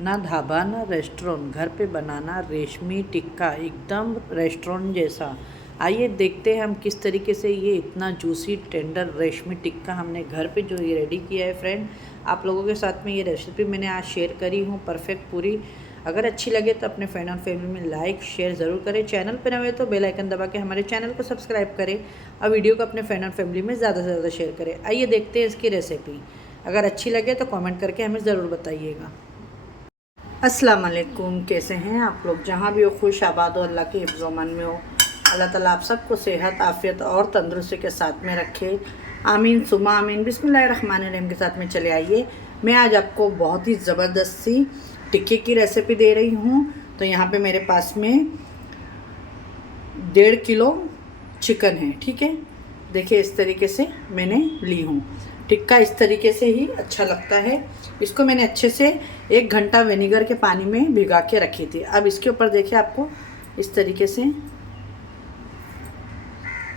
ना ढाबा ना रेस्टोरेंट, घर पे बनाना रेशमी टिक्का एकदम रेस्टोरेंट जैसा। आइए देखते हैं हम किस तरीके से ये इतना जूसी टेंडर रेशमी टिक्का हमने घर पे जो ये रेडी किया है। फ्रेंड, आप लोगों के साथ में ये रेसिपी मैंने आज शेयर करी हूँ परफेक्ट पूरी। अगर अच्छी लगे तो अपने फ्रेंड और फैमिली में लाइक शेयर ज़रूर करें। चैनल पर नए तो बेल आइकन दबा के हमारे चैनल को सब्सक्राइब करें और वीडियो को अपने फ्रेंड और फैमिली में ज़्यादा से ज़्यादा शेयर करें। आइए देखते हैं इसकी रेसिपी। अगर अच्छी लगे तो कमेंट करके हमें ज़रूर बताइएगा। अस्सलाम वालेकुम, कैसे हैं आप लोग? जहाँ भी हो खुश आबाद हो, अल्लाह के हिफ्ज़ व अमन में हो। अल्लाह ताला आप सबको सेहत आफ़ियत और तंदुरुस्ती के साथ में रखे, आमीन सुमा आमीन। बिस्मिल्लाहिर्रहमानिर्रहीम के साथ में चले आइए। मैं आज आपको बहुत ही ज़बरदस्त सी टिक्के की रेसिपी दे रही हूँ। तो यहाँ पे मेरे पास में 1.5 किलो चिकन है। ठीक है, देखिए इस तरीके से मैंने ली हूँ। टिक्का इस तरीके से ही अच्छा लगता है। इसको मैंने अच्छे से 1 घंटा विनेगर के पानी में भिगा के रखी थी। अब इसके ऊपर देखिए आपको इस तरीके से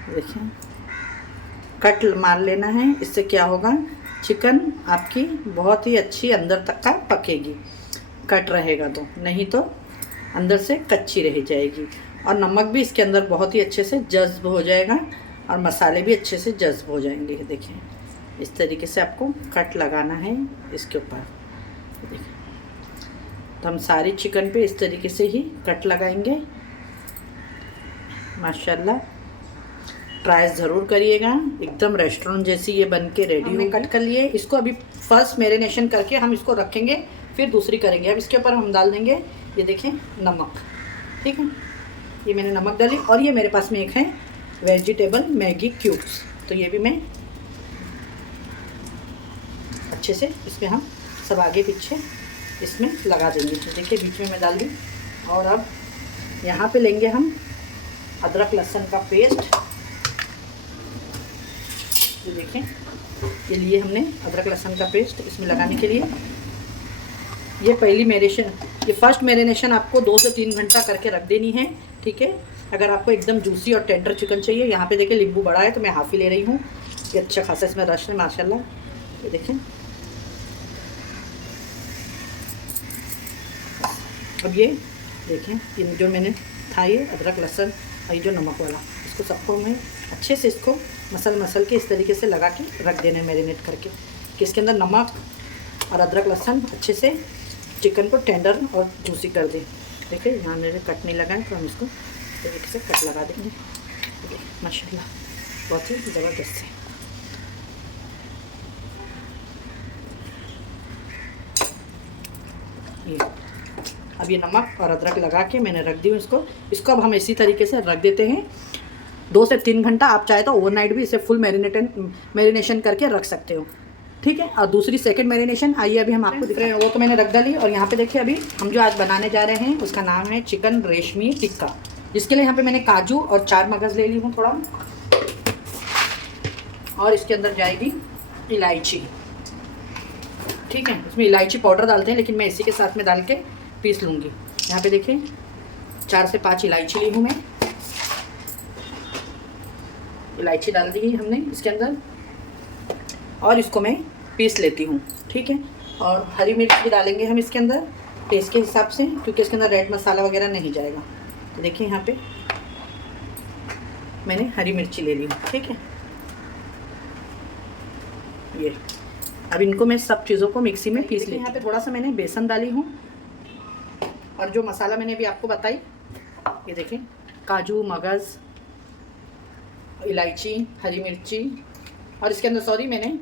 देखिए कट मार लेना है। इससे क्या होगा, चिकन आपकी बहुत ही अच्छी अंदर तक का पकेगी। कट रहेगा तो, नहीं तो अंदर से कच्ची रह जाएगी। और नमक भी इसके अंदर बहुत ही अच्छे से जज्ब हो जाएगा और मसाले भी अच्छे से जज्ब हो जाएंगे। देखिए इस तरीके से आपको कट लगाना है इसके ऊपर। देखिए तो हम सारी चिकन पे इस तरीके से ही कट लगाएंगे। माशाल्लाह, ट्राई ज़रूर करिएगा। एकदम रेस्टोरेंट जैसी ये बन के रेडी हमने कट कर लिए। इसको अभी फर्स्ट मैरिनेशन करके हम इसको रखेंगे, फिर दूसरी करेंगे। अब इसके ऊपर हम डाल देंगे, ये देखें, नमक। ठीक है, ये मैंने नमक डाली। और ये मेरे पास में एक है वेजिटेबल मैगी क्यूब्स, तो ये भी मैं अच्छे से इसमें हम सब आगे पीछे इसमें लगा देंगे। तो देखिए बीच में मैं डाल दी। और अब यहाँ पे लेंगे हम अदरक लहसुन का पेस्ट। ये देखें, ये लिए हमने अदरक लहसुन का पेस्ट इसमें लगाने के लिए। ये पहली मैरिनेशन, ये फर्स्ट मैरिनेशन आपको 2 से 3 घंटा करके रख देनी है। ठीक है, अगर आपको एकदम जूसी और टेंडर चिकन चाहिए, यहाँ पे देखिए नींबू बड़ा है तो मैं हाफ़ ही ले रही हूँ। ये अच्छा खासा इसमें रस है माशाल्लाह। ये देखें, अब ये देखें, ये जो मैंने था ये अदरक लहसुन और ये जो नमक वाला, इसको सबको मैं अच्छे से इसको मसल के इस तरीके से लगा के रख देना है मैरिनेट करके, कि इसके अंदर नमक और अदरक लहसुन अच्छे से चिकन को टेंडर और जूसी कर दे। देखिए यहाँ मेरे कट नहीं लगा है तो हम इसको इस तरीके से कट लगा देंगे। माशाल्लाह बहुत ही ज़बरदस्त है। ये अब ये नमक और अदरक लगा के मैंने रख दी इसको अब हम इसी तरीके से रख देते हैं 2 से 3 घंटा। आप चाहे तो ओवरनाइट भी इसे फुल मैरिनेशन करके रख सकते हो। ठीक है, और दूसरी सेकंड मैरिनेशन आइए अभी हम आपको दिख रहे हैं। वो तो मैंने रख डाली। और यहाँ पे देखिए अभी हम जो आज बनाने जा रहे हैं उसका नाम है चिकन रेशमी टिक्का। जिसके लिए यहाँ पे मैंने काजू और 4 मगज़ ले ली हूँ थोड़ा, और इसके अंदर जाएगी इलायची। ठीक है, इसमें इलायची पाउडर डालते हैं, लेकिन मैं इसी के साथ में डाल के पीस लूँगी। यहाँ पे देखिए 4 से 5 इलायची ली हूँ मैं। इलायची डाल दी हमने इसके अंदर और इसको मैं पीस लेती हूँ। ठीक है, और हरी मिर्च भी डालेंगे हम इसके अंदर टेस्ट के हिसाब से, क्योंकि इसके अंदर रेड मसाला वगैरह नहीं जाएगा। तो देखिए यहाँ पे मैंने हरी मिर्ची ले ली। ठीक है, ये अब इनको मैं सब चीज़ों को मिक्सी में पीस लेती हूँ। यहाँ पे थोड़ा सा मैंने बेसन डाली हूँ और जो मसाला मैंने अभी आपको बताई, ये देखें, काजू मगज़, इलायची, हरी मिर्ची, और इसके अंदर सॉरी मैंने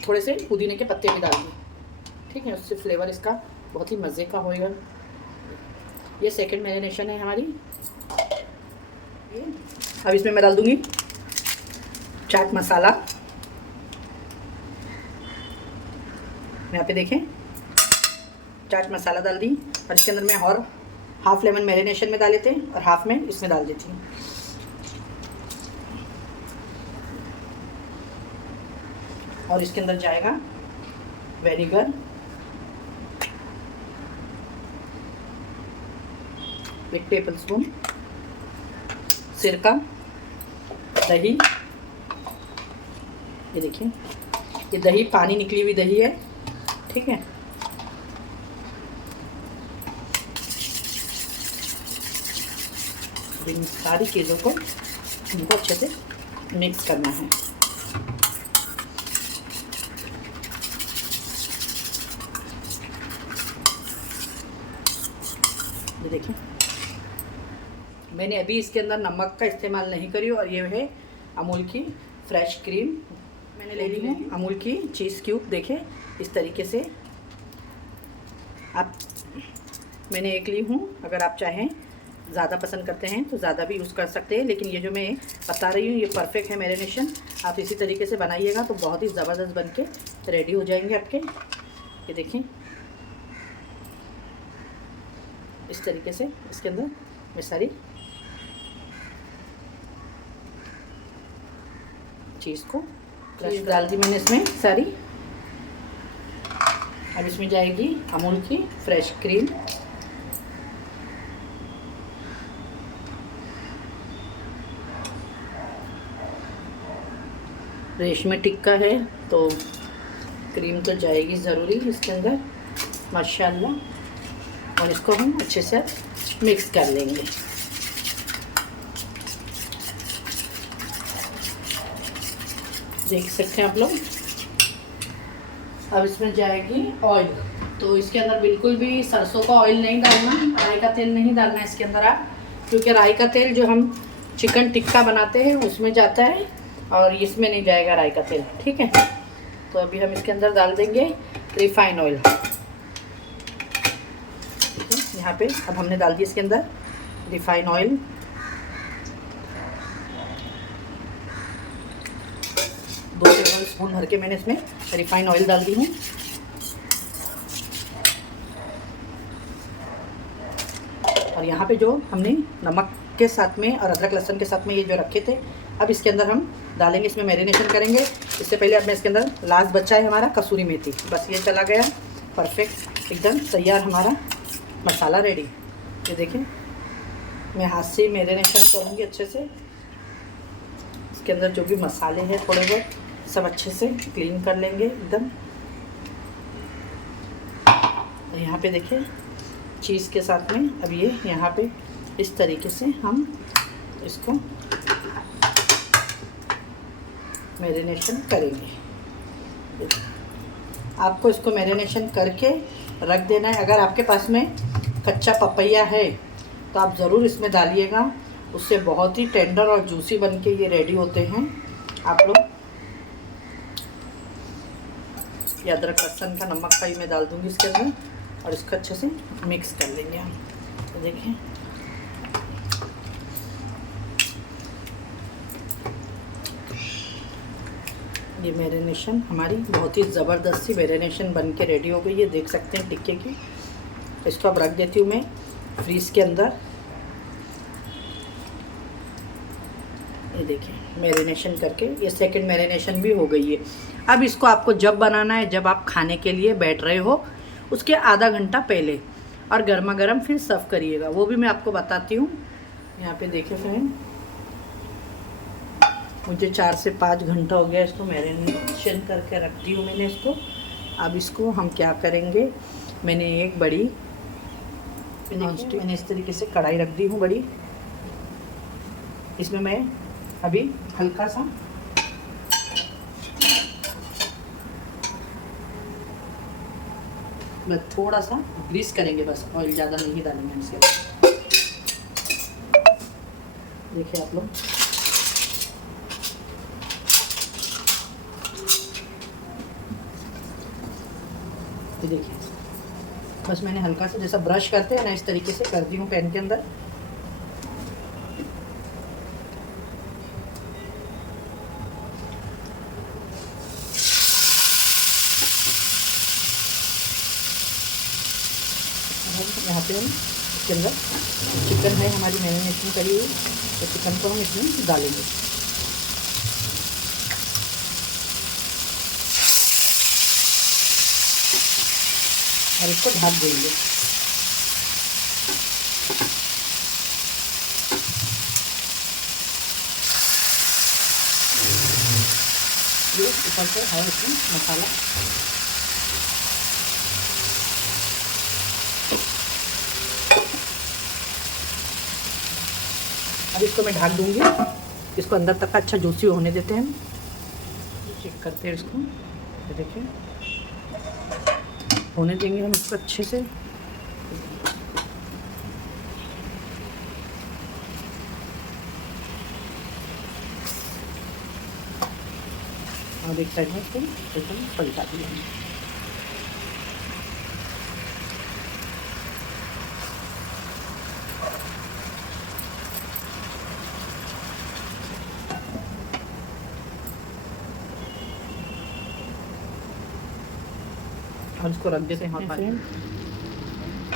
थोड़े से पुदीने के पत्ते भी डाल दिए। ठीक है, उससे फ्लेवर इसका बहुत ही मज़े का होएगा। ये सेकंड मैरिनेशन है हमारी। अब इसमें मैं डाल दूँगी चाट मसाला। यहाँ पे देखें चाट मसाला डाल दी। और इसके अंदर मैं और हाफ लेमन मैरिनेशन में डाले थे और हाफ में इसमें डाल देती हूँ। और इसके अंदर जाएगा विनेगर, 1 टेबलस्पून, सिरका, दही। ये देखिए, ये दही पानी निकली हुई दही है। ठीक है, अब इन सारी चीज़ों को इनको अच्छे से मिक्स करना है। ये देखिए मैंने अभी इसके अंदर नमक का इस्तेमाल नहीं करी और ये है अमूल की फ्रेश क्रीम मैंने ले ली है। अमूल की चीज़ क्यूब देखें इस तरीके से आप मैंने एक ली हूँ। अगर आप चाहें ज़्यादा पसंद करते हैं तो ज़्यादा भी यूज़ कर सकते हैं, लेकिन ये जो मैं बता रही हूँ ये परफेक्ट है मैरिनेशन। आप इसी तरीके से बनाइएगा तो बहुत ही ज़बरदस्त बन के रेडी हो जाएंगे आपके। ये देखें इस तरीके से इसके अंदर मैं सारी चीज़ को डाल दी मैंने इसमें सारी। अब इसमें जाएगी अमूल की फ्रेश क्रीम, रेशमी टिक्का है तो क्रीम तो जाएगी ज़रूरी इसके अंदर माशाल्लाह। और इसको हम अच्छे से मिक्स कर लेंगे। देख सकते हैं आप लोग। अब इसमें जाएगी ऑयल, तो इसके अंदर बिल्कुल भी सरसों का ऑयल नहीं डालना, राई का तेल नहीं डालना इसके अंदर आप, क्योंकि राई का तेल जो हम चिकन टिक्का बनाते हैं उसमें जाता है और इसमें नहीं जाएगा राई का तेल, ठीक है। तो अभी हम इसके अंदर डाल देंगे रिफाइन ऑयल। यहाँ पे अब हमने डाल दिया इसके अंदर रिफाइन ऑयल। दो टेबल स्पून भर के मैंने इसमें रिफाइन ऑयल डाल दी हूँ। और यहाँ पे जो हमने नमक के साथ में और अदरक लहसुन के साथ में ये जो रखे थे, अब इसके अंदर हम डालेंगे, इसमें मैरिनेशन करेंगे। इससे पहले अब मैं इसके अंदर लास्ट बचा है हमारा कसूरी मेथी, बस ये चला गया। परफेक्ट एकदम तैयार हमारा मसाला रेडी। ये देखें मैं हाथ से मैरिनेशन करूँगी अच्छे से। इसके अंदर जो भी मसाले हैं थोड़े बहुत सब अच्छे से क्लीन कर लेंगे एकदम। यहाँ पे देखिए चीज़ के साथ में अब ये यहाँ पे इस तरीके से हम इसको मैरिनेशन करेंगे। आपको इसको मैरिनेशन करके रख देना है। अगर आपके पास में कच्चा पपैया है तो आप ज़रूर इसमें डालिएगा, उससे बहुत ही टेंडर और जूसी बन के ये रेडी होते हैं। आप लोग ये अदरक लहसुन का नमक का ही मैं डाल दूँगी इसके अंदर और इसको अच्छे से मिक्स कर लेंगे हम। तो देखिए ये मैरिनेशन हमारी बहुत ही ज़बरदस्त सी मैरिनेशन बन के रेडी हो गई है, देख सकते हैं टिक्के की। इसको अब रख देती हूँ मैं फ्रीज़ के अंदर। ये देखिए मैरिनेशन करके ये सेकंड मैरिनेशन भी हो गई है। अब इसको आपको जब बनाना है, जब आप खाने के लिए बैठ रहे हो उसके आधा घंटा पहले, और गर्मा गर्म फिर सर्व करिएगा, वो भी मैं आपको बताती हूँ। यहाँ पे देखिए फ्रेंड मुझे 4 से 5 घंटा हो गया इसको मैरिनेशन करके रख दी हूँ मैंने इसको। अब इसको हम क्या करेंगे, मैंने एक बड़ी मैंने इस तरीके से कढ़ाई रख दी हूँ बड़ी। इसमें मैं अभी हल्का सा थोड़ा सा ग्रीस करेंगे, बस ऑयल ज़्यादा नहीं डालेंगे इसके। देखिए आप लोग ये देखिए बस मैंने हल्का सा जैसा ब्रश करते हैं ना इस तरीके से कर दी हूँ पैन के अंदर। यहाँ पे हम इसके अंदर चिकन है हमारी मैरिनेशन करी हुई, तो चिकन को हम इसमें डालेंगे। और इसको ढक देंगे। ये ऊपर से है इसमें मसाला। अब इसको मैं ढक दूँगी, इसको अंदर तक का अच्छा जूसी होने देते हैं। चेक करते हैं इसको, ये देखिए होने देंगे हम इसको अच्छे से। और एक साइड में इसको एकदम पलटा दिया। और इसको रख देते हैं फ्रेंड।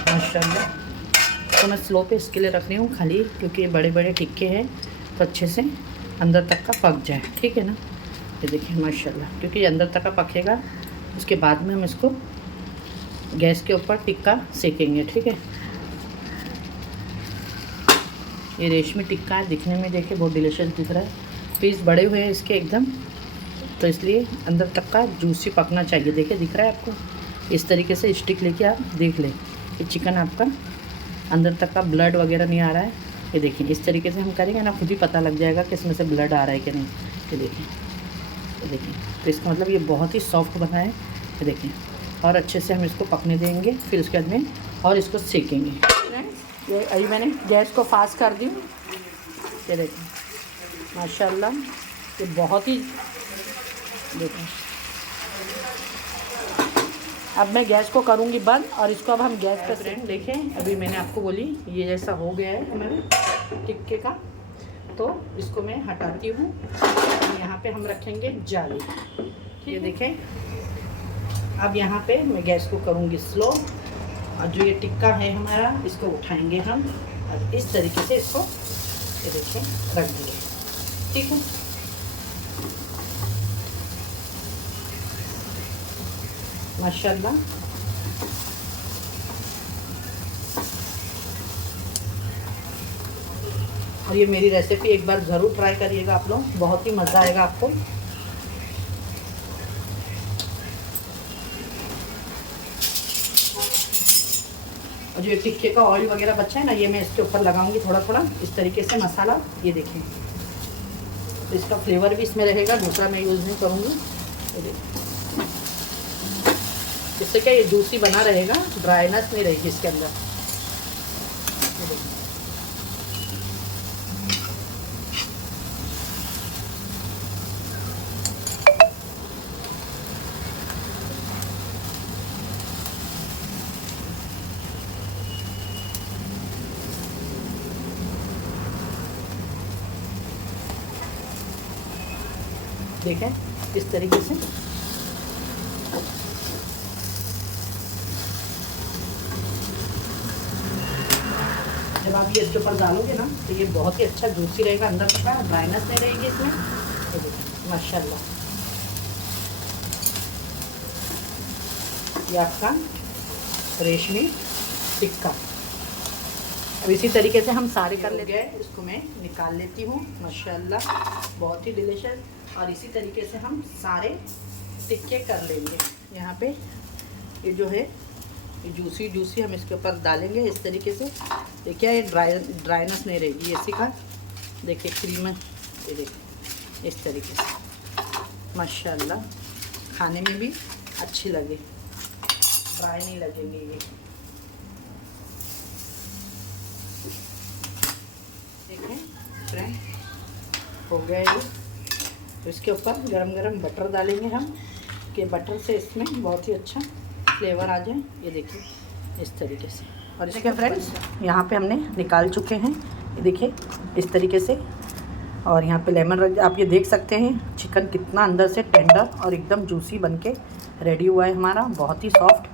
माशाल्लाह, तो मैं स्लो पे इसके लिए रख रही हूँ खाली, क्योंकि ये बड़े बड़े टिक्के हैं तो अच्छे से अंदर तक का पक जाए, ठीक है ना। ये देखिए माशाल्लाह, क्योंकि ये अंदर तक का पकेगा, उसके बाद में हम इसको गैस के ऊपर टिक्का सेकेंगे, ठीक है। ये रेशमी टिक्का है, दिखने में देखिए बहुत डिलीशियस दिख रहा है। पीस बड़े हुए हैं इसके एकदम, तो इसलिए अंदर तक का जूसी पकना चाहिए। देखिए दिख रहा है आपको, इस तरीके से स्टिक लेके आप देख लें कि चिकन आपका अंदर तक का ब्लड वगैरह नहीं आ रहा है। ये देखिए इस तरीके से हम करेंगे ना, खुद ही पता लग जाएगा कि इसमें से ब्लड आ रहा है कि नहीं। ये देखिए, तो इसका मतलब ये बहुत ही सॉफ्ट बना है। ये देखिए, और अच्छे से हम इसको पकने देंगे, फिर उसके बाद में और इसको सेकेंगे। ये अभी मैंने गैस को फास्ट कर दी हूँ। ये देखिए माशाल्लाह, ये बहुत ही, देखिए अब मैं गैस को करूँगी बंद और इसको अब हम गैस पे फ्रेंड देखें। अभी मैंने आपको बोली ये जैसा हो गया है हमारे टिक्के का, तो इसको मैं हटाती हूँ। यहाँ पे हम रखेंगे जाली, ये देखें। अब यहाँ पे मैं गैस को करूँगी स्लो, और जो ये टिक्का है हमारा इसको उठाएंगे हम और इस तरीके से इसको, ये देखें, रख देंगे, ठीक है। माशाल्लाह, और ये मेरी रेसिपी एक बार ज़रूर ट्राई करिएगा आप लोग, बहुत ही मज़ा आएगा आपको। और जो ये टिक्के का ऑयल वगैरह बचा है ना, ये मैं इसके ऊपर लगाऊंगी थोड़ा थोड़ा इस तरीके से मसाला। ये देखें, तो इसका फ्लेवर भी इसमें रहेगा, दूसरा मैं यूज़ नहीं करूँगी। ये देखिए, इससे क्या ये जूसी बना रहेगा, ड्राइनेस नहीं रहेगी इसके अंदर। देखें इस तरीके से, जब आप ये इसके ऊपर डालोगे ना तो ये बहुत ही अच्छा जूसी रहेगा, अंदर का ड्राइनेस नहीं रहेगी इसमें। ये देखिए माशाल्लाह, ये आपका रेशमी टिक्का। अब इसी तरीके से हम सारे कर लेते हैं। इसको मैं निकाल लेती हूँ। माशाल्लाह बहुत ही डिलीशियस। और इसी तरीके से हम सारे टिक्के कर लेंगे। यहाँ पे ये जो है ये जूसी जूसी हम इसके ऊपर डालेंगे इस तरीके से। देखिए ये ड्राइनेस नहीं रहेगी इसी का। देखिए क्रीम है, ये देखिए इस तरीके से। माशाल्लाह खाने में भी अच्छी लगे, ड्राई नहीं लगेंगे ये। देखें फ्रेंड हो गया ये। तो इसके ऊपर गरम गरम बटर डालेंगे हम, कि बटर से इसमें बहुत ही अच्छा फ्लेवर आ जाए। ये देखिए इस तरीके से। और देखिए फ्रेंड्स यहाँ पे हमने निकाल चुके हैं, ये देखिए इस तरीके से। और यहाँ पे लेमन रख, आप ये देख सकते हैं चिकन कितना अंदर से टेंडर और एकदम जूसी बनके रेडी हुआ है हमारा, बहुत ही सॉफ्ट।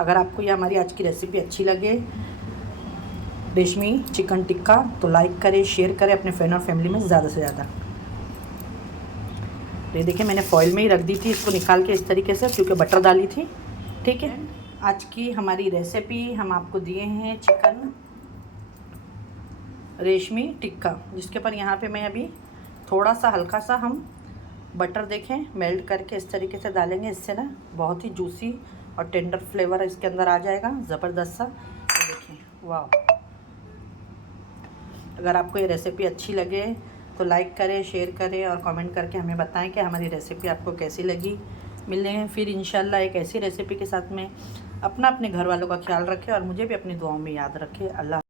अगर आपको ये हमारी आज की रेसिपी अच्छी लगे, रेशमी चिकन टिक्का, तो लाइक करें, शेयर करें अपने फ्रेंड और फैमिली में ज़्यादा से ज़्यादा। ये देखिए मैंने फॉइल में ही रख दी थी इसको निकाल के इस तरीके से, क्योंकि बटर डाली थी। ठीक है, आज की हमारी रेसिपी हम आपको दिए हैं चिकन रेशमी टिक्का, जिसके ऊपर यहाँ पे मैं अभी थोड़ा सा हल्का सा हम बटर देखें मेल्ट करके इस तरीके से डालेंगे। इससे ना बहुत ही जूसी और टेंडर फ्लेवर इसके अंदर आ जाएगा ज़बरदस्त सा। देखिए वाह, अगर आपको ये रेसिपी अच्छी लगे तो लाइक करें, शेयर करें और कमेंट करके हमें बताएं कि हमारी रेसिपी आपको कैसी लगी। मिलते हैं फिर इंशाल्लाह एक ऐसी रेसिपी के साथ में। अपने घर वालों का ख्याल रखें और मुझे भी अपनी दुआओं में याद रखें। अल्लाह।